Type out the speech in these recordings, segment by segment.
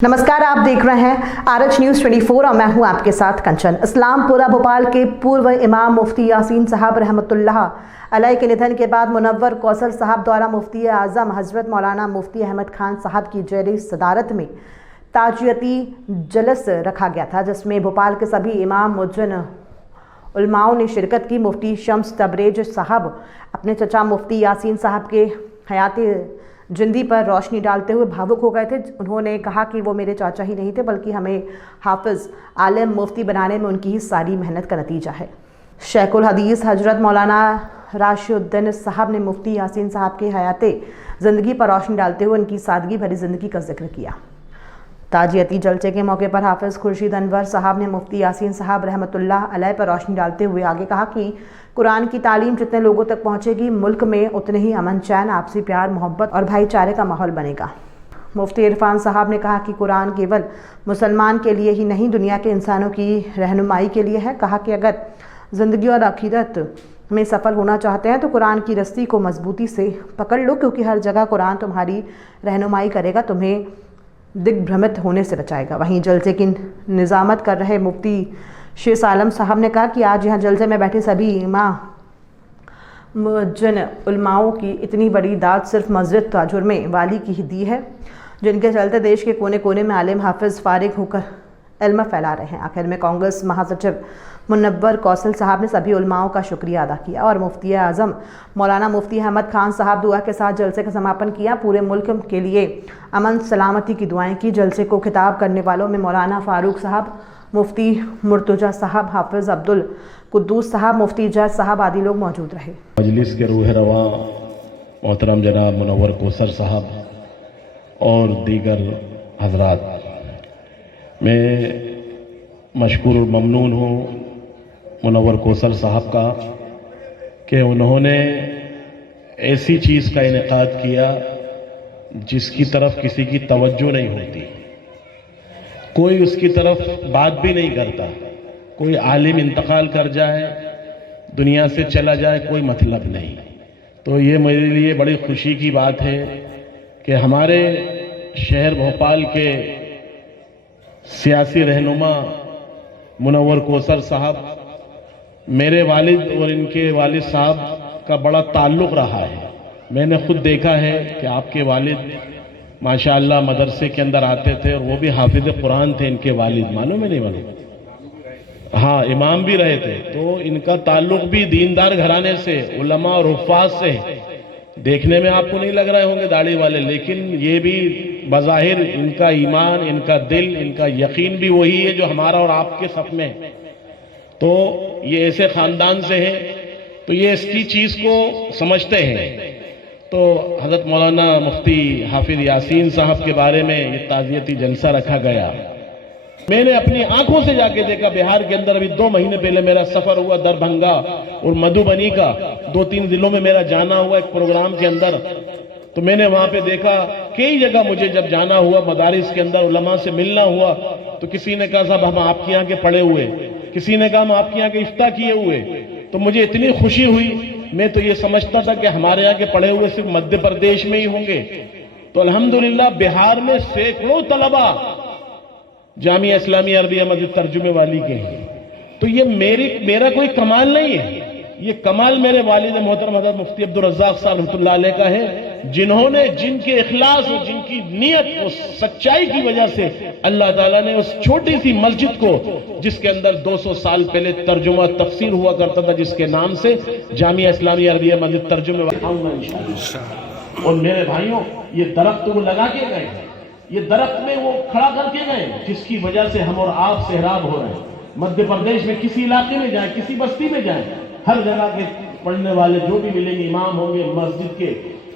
नमस्कार, आप देख रहे हैं आरएच न्यूज़ 24 और मैं हूं आपके साथ कंचन। इस्लामपुरा भोपाल के पूर्व इमाम मुफ्ती यासीन साहब रहमतुल्लाह अलैह के निधन के बाद मुनव्वर कौसर साहब द्वारा मुफ्ती आज़म हज़रत मौलाना मुफ्ती अहमद खान साहब की ज़ेर सदारत में ताज़ियती जलस रखा गया था, जिसमें भोपाल के सभी इमाम मुज्जन उलमाओं ने शिरकत की। मुफ्ती शम्स तबरेज साहब अपने चचा मुफ्ती यासीन साहब के हयाती जिंदगी पर रोशनी डालते हुए भावुक हो गए थे। उन्होंने कहा कि वो मेरे चाचा ही नहीं थे, बल्कि हमें हाफिज़ आलिम मुफ्ती बनाने में उनकी ही सारी मेहनत का नतीजा है। शेखुल हदीस हजरत मौलाना राशिदुद्दीन साहब ने मुफ्ती यासीन साहब के हयाते ज़िंदगी पर रोशनी डालते हुए उनकी सादगी भरी ज़िंदगी का जिक्र किया। ताज़ियती जलसे के मौके पर हाफिज़ खुर्शीद अनवर साहब ने मुफ्ती यासीन साहब रहमतुल्लाह अलैह पर रोशनी डालते हुए आगे कहा कि कुरान की तालीम जितने लोगों तक पहुँचेगी, मुल्क में उतने ही अमन चैन, आपसी प्यार, मोहब्बत और भाईचारे का माहौल बनेगा। मुफ्ती इरफान साहब ने कहा कि कुरान केवल मुसलमान के लिए ही नहीं, दुनिया के इंसानों की रहनुमाई के लिए है। कहा कि अगर ज़िंदगी और आखिरत में सफल होना चाहते हैं तो कुरान की रस्सी को मजबूती से पकड़ लो, क्योंकि हर जगह कुरान तुम्हारी रहनुमाई करेगा, तुम्हें दिग्भ्रमित होने से बचाएगा। वहीं जलसे की निज़ामत कर रहे मुफ्ती शेख आलम साहब ने कहा कि आज यहाँ जलसे में बैठे सभी इमाम मुज्जन उलमाओं की इतनी बड़ी दाद सिर्फ मस्जिद ताजुर्मे वाली की ही दी है, जिनके चलते देश के कोने कोने में आलिम हाफिज़ फारिग होकर इल्म फैला रहे हैं। आखिर में कांग्रेस महासचिव मुनव्वर कौसर साहब ने सभी उलमाओं का शुक्रिया अदा किया और मुफ्ती आज़म मौलाना मुफ्ती अहमद खान साहब दुआ के साथ जलसे का समापन किया। पूरे मुल्क के लिए अमन सलामती की दुआएं की। जलसे को खिताब करने वालों में मौलाना फारूक साहब, मुफ्ती मुर्तजा साहब, हाफिज़ अब्दुल कुद्दूस साहब, मुफ्ती जज साहब आदि लोग मौजूद रहे। मजलिस के रूह रवा मोहतरम जनाब मुनव्वर कौसर साहब और दीगर हजरात, मैं मशकूर और ममनून हूँ मुनव्वर कौसर साहब का कि उन्होंने ऐसी चीज़ का इनेकाद किया जिसकी तरफ किसी की तवज्जो नहीं होती, कोई उसकी तरफ बात भी नहीं करता। कोई आलिम इंतकाल कर जाए, दुनिया से चला जाए, कोई मतलब नहीं। तो ये मेरे लिए बड़ी खुशी की बात है कि हमारे शहर भोपाल के सियासी रहनुमा मुनव्वर कौसर साहब, मेरे वालिद और इनके वालिद साहब का बड़ा ताल्लुक़ रहा है। मैंने खुद देखा है कि आपके वालिद माशाअल्लाह मदरसे के अंदर आते थे और वो भी हाफिज़ कुरान थे। इनके वालिद मालूम है नहीं मालूम? हाँ, इमाम भी रहे थे। तो इनका ताल्लुक़ भी दीनदार घराने से, उलमा और हुफ़ाज़ से। देखने में आपको नहीं लग रहे होंगे दाढ़ी वाले, लेकिन ये भी बज़ाहिर इनका ईमान, इनका दिल, इनका यकीन भी वही है जो हमारा और आपके सफ में है। तो ये ऐसे ख़ानदान से हैं, तो ये इसकी चीज़ को समझते हैं। तो हज़रत मौलाना मुफ्ती हाफिज़ यासीन साहब के बारे में ये ताज़ियती जलसा रखा गया। मैंने अपनी आंखों से जाके देखा। बिहार के अंदर अभी 2 महीने पहले मेरा सफ़र हुआ दरभंगा और मधुबनी का, 2-3 ज़िलों में मेरा जाना हुआ एक प्रोग्राम के अंदर। तो मैंने वहाँ पे देखा कई जगह मुझे जब जाना हुआ, मदारिस के अंदर उलमा से मिलना हुआ, तो किसी ने कहा साहब हम आपके यहाँ के पढ़े हुए, किसी ने कहा हम आपके यहाँ के इफ्ता किए हुए। तो मुझे इतनी खुशी हुई। मैं तो ये समझता था कि हमारे यहाँ के पढ़े हुए सिर्फ मध्य प्रदेश में ही होंगे। तो अल्हम्दुलिल्लाह बिहार में सैकड़ों तलबा जामिया इस्लामिया अरबिया मस्जिद तर्जुमे वाली के हैं। तो ये मेरा कोई कमाल नहीं है, ये कमाल मेरे वालिद मोहतरम हज़रत मुफ्ती अब्दुल रज़्ज़ाक़ साहब रहमतुल्लाह अलैह का है, जिन्होंने, जिनके इखलास और जिनकी नीयत और सच्चाई की वजह से अल्लाह ताला ने उस छोटी सी मस्जिद को, जिसके अंदर 200 साल पहले तर्जुमा तफसीर हुआ करता था जिसके नाम से जामिया इस्लामिया अरबिया मस्जिद तर्जुमे, और मेरे भाइयों ये दरख्त वो लगा के गए, ये दरख्त में वो खड़ा करके गए, जिसकी वजह से हम और आप सेहराब हो रहे हैं। मध्य प्रदेश में किसी इलाके में जाए, किसी बस्ती में जाए, हर जगह के पढ़ने वाले जो भी मिलेंगे, इमाम होंगे मस्जिद के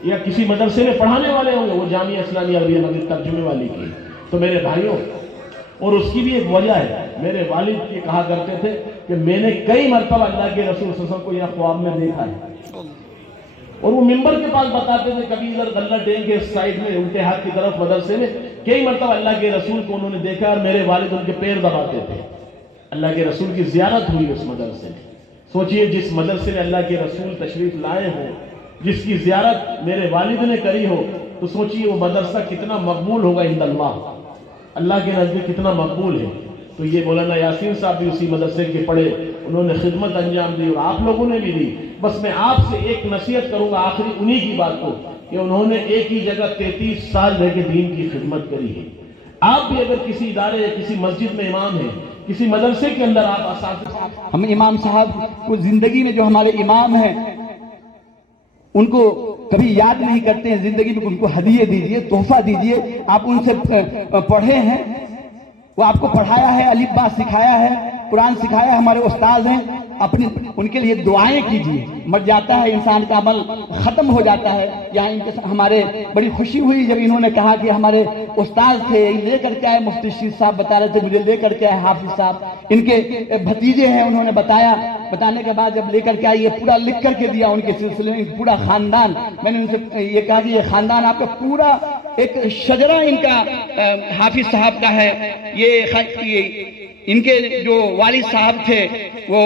या किसी मदरसे में पढ़ाने वाले होंगे, वो जामिया इस्लामिया अरबिया मस्जिद तर्जुमे वाली की। तो मेरे भाइयों, और उसकी भी एक वजह है। मेरे वालिद ये कहा करते थे कि मैंने कई मरतबा अल्लाह के रसूल सल्लल्लाहु अलैहि वसल्लम को यहाँ ख्वाब में देखा है, और वो मिंबर के पास बताते थे, कभी इधर गल्ला डेंग के साइड में उल्टे हाथ की तरफ मदरसे में कई मरतबा अल्लाह के रसूल को उन्होंने देखा, और मेरे वालिद उनके पैर दबाते थे। अल्लाह के रसूल की जियारत हुई उस मदरसे में। सोचिए, जिस मदरसे में अल्लाह के रसूल तशरीफ लाए हो, जिसकी जियारत मेरे वालिद ने करी हो, तो सोचिए वो मदरसा कितना मकबूल होगा इंदल्लाह। اللہ کے نزدیک کتنا مقبول ہے. تو یہ مولانا یاسین صاحب بھی اسی مدرسے کے پڑھے, انہوں نے خدمت انجام دی اور آپ لوگوں نے بھی دی. بس میں آپ سے ایک نصیحت کروں گا آخری انہی کی بات کو, کہ انہوں نے ایک ہی جگہ 33 سال رہ کے دین کی خدمت کری ہے. آپ بھی اگر کسی ادارے یا کسی مسجد میں امام ہیں, کسی مدرسے کے اندر آپ اساتذہ, ہم امام صاحب کو زندگی میں جو ہمارے امام ہیں ان کو کبھی یاد نہیں کرتے ہیں, زندگی میں ان کو ہدیے دیجئے, تحفہ دیجئے. آپ ان سے پڑھے ہیں, وہ آپ کو پڑھایا ہے, الف با سکھایا ہے, قرآن سکھایا ہے, ہمارے استاد ہیں. اپنی ان کے لیے دعائیں کیجیے. مر جاتا ہے انسان کا عمل ختم ہو جاتا ہے. یہاں ان کے ہمارے بڑی خوشی ہوئی جب انہوں نے کہا کہ ہمارے استاد تھے, لے کر کے آئے, مفتی شیر صاحب بتا رہے تھے مجھے لے کر کے آئے حافظ صاحب, ان کے بھتیجے ہیں, انہوں نے بتایا. بتانے کے بعد جب لے کر کے آئے, یہ پورا لکھ کر کے دیا ان کے سلسلے میں, پورا خاندان. میں نے ان سے یہ کہا کہ یہ خاندان آپ کا پورا ایک شجرہ ان کا حافظ صاحب کا ہے. یہ ان کے جو والد صاحب تھے وہ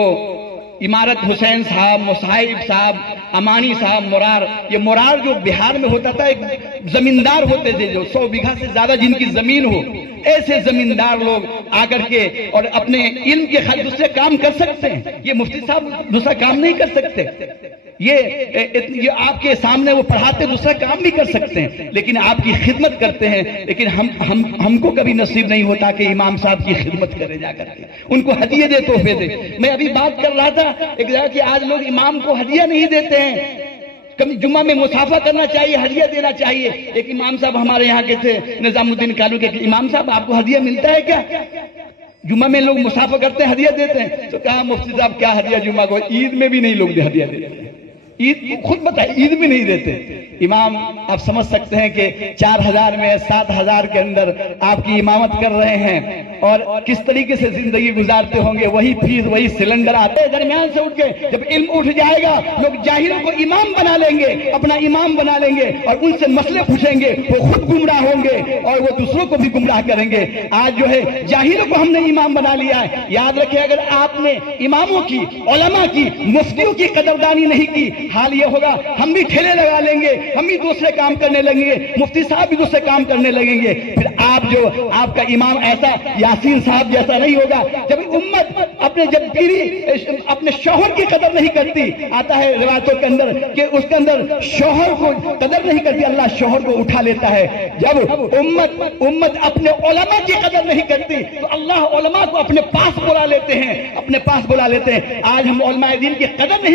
امارت حسین صاحب, مصاحب صاحب, امانی صاحب, مرار. یہ مرار جو بہار میں ہوتا تھا, ایک زمیندار ہوتے تھے جو 100 بیگھہ سے زیادہ جن کی زمین ہو, ایسے زمیندار لوگ آ کر کے اور اپنے علم کے خاطر دوسرے کام کر سکتے ہیں. یہ مفتی صاحب دوسرا کام نہیں کر سکتے. یہ آپ کے سامنے وہ پڑھاتے, دوسرا کام بھی کر سکتے ہیں, لیکن آپ کی خدمت کرتے ہیں. لیکن ہم کو کبھی نصیب نہیں ہوتا کہ امام صاحب کی خدمت کرے جا کر کے, ان کو ہدیے دے, تحفے دے. میں ابھی بات کر رہا تھا ایک جگہ کہ آج لوگ امام کو ہدیہ نہیں دیتے ہیں. کبھی جمعہ میں مصافحہ کرنا چاہیے, ہدیہ دینا چاہیے. ایک امام صاحب ہمارے یہاں کے تھے, نظام الدین کالو کے, امام صاحب آپ کو ہدیہ ملتا ہے کیا؟ جمعہ میں لوگ مصافحہ کرتے ہیں, ہدیہ دیتے ہیں. تو کہا مفتی صاحب کیا ہدیہ جمعہ کو, عید میں بھی نہیں لوگ ہدیہ دیتے ہیں. عید خود بتائیں, عید میں نہیں دیتے. امام آپ سمجھ سکتے ہیں کہ 4000 میں 7000 کے اندر آپ کی امامت کر رہے ہیں, اور کس طریقے سے زندگی گزارتے ہوں گے. وہی فیس, وہی سلنڈر آتے ہیں. درمیان سے اٹھ کے جب علم اٹھ جائے گا, لوگ جاہلوں کو امام بنا لیں گے, اپنا امام بنا لیں گے, اور ان سے مسئلے پوچھیں گے. وہ خود گمراہ ہوں گے اور وہ دوسروں کو بھی گمراہ کریں گے. آج جو ہے جاہلوں کو ہم نے امام بنا لیا ہے. یاد رکھیں, اگر آپ نے اماموں کی, علماء کی, مفتیوں کی قدردانی نہیں کی, حال یہ ہوگا ہم بھی ٹھیلے لگا لیں گے, ہم بھی دوسرے کام کرنے لگیں گے, مفتی صاحب بھی دوسرے کام کرنے لگیں گے. پھر آپ کا امام ایسا یاسین صاحب جیسا نہیں ہوگا. جب امت جب بیوی اپنے شوہر کی قدر نہیں کرتی, آتا ہے روایتوں کے اندر کہ اس کے اندر شوہر کو قدر نہیں کرتی, اللہ شوہر کو اٹھا لیتا ہے. جب امت اپنے علماء کی قدر نہیں کرتی تو اللہ علماء کو اپنے پاس بلا لیتے ہیں, اپنے پاس بلا لیتے ہیں. آج ہم علماء دین کی قدر نہیں